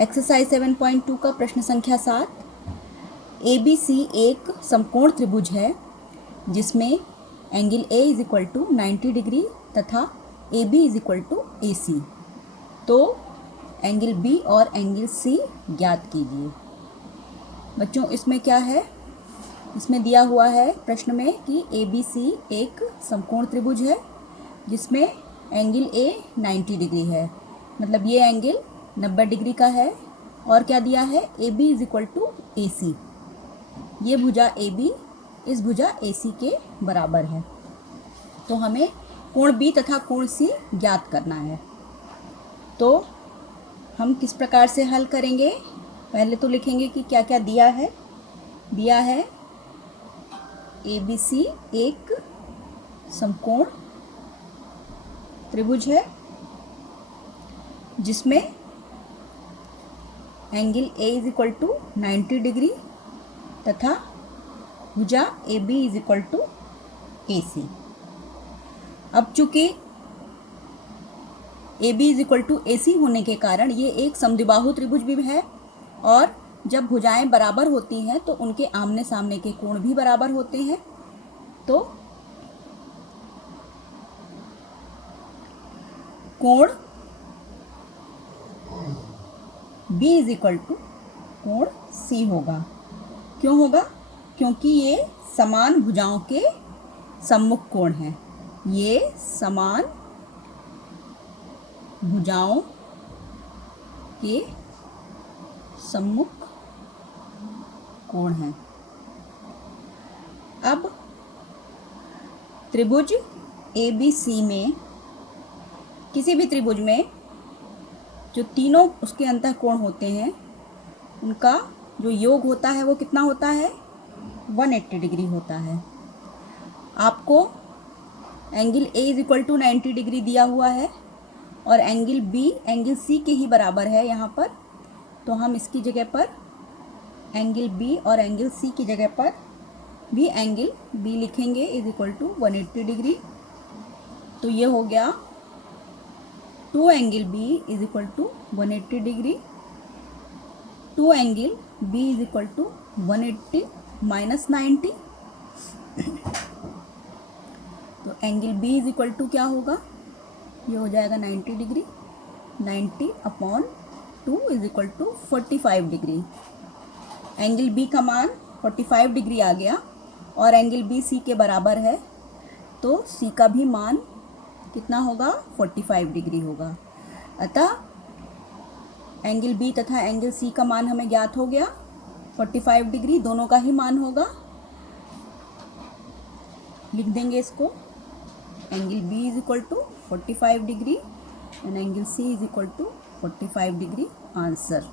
Exercise 7.2 का प्रश्न संख्या 7। ABC एक समकोण त्रिभुज है जिसमें angle A is equal to 90 degree तथा AB is equal to AC। तो एंगल B और एंगल C ज्ञात कीजिए। बच्चों इसमें क्या है, इसमें दिया हुआ है प्रश्न में कि ABC एक समकोण त्रिभुज है जिसमें एंगल A 90 डिग्री है, मतलब ये एंगल 90 डिग्री का है। और क्या दिया है, AB is equal to AC। ये भुजा AB इस भुजा AC के बराबर है। तो हमें कोण B तथा कोण C ज्ञात करना है। तो हम किस प्रकार से हल करेंगे, पहले तो लिखेंगे कि क्या क्या दिया है। दिया है ABC एक समकोण त्रिभुज है जिसमें angle A is equal to 90 degree तथा भुजा AB is equal to AC। अब चूंकि AB is equal to AC होने के कारण ये एक समद्विबाहु त्रिभुज भी है, और जब भुजाएं बराबर होती हैं तो उनके आमने सामने के कोण भी बराबर होते हैं। तो कोण B इज इक्वल टू कोण C होगा। क्यों होगा? क्योंकि ये समान भुजाओं के सम्मुख कोण हैं। ये समान भुजाओं के सम्मुख कोण हैं। अब त्रिभुज ABC में, किसी भी त्रिभुज में जो तीनों उसके अंतः कोण होते हैं उनका जो योग होता है वो कितना होता है, 180 डिग्री होता है। आपको angle A is equal to 90 degree दिया हुआ है और एंगल B एंगल C के ही बराबर है यहाँ पर। तो हम इसकी जगह पर एंगल B और एंगल C की जगह पर भी एंगल B लिखेंगे इज इक्वल टू 180 डिग्री। तो ये हो गया 2 angle B is equal to 180 degree. 2 angle B is equal to 180 minus 90। तो angle B is equal to क्या होगा, ये हो जाएगा 90 degree. 90 upon 2 is equal to 45 degree. Angle B का मान 45 डिग्री आ गया और एंगल B C के बराबर है, तो C का भी मान कितना होगा, 45 डिग्री होगा। अतः एंगल B तथा एंगल C का मान हमें ज्ञात हो गया। 45 डिग्री दोनों का ही मान होगा। लिख देंगे इसको, angle B is equal to 45 degree and angle C is equal to 45 degree. Answer.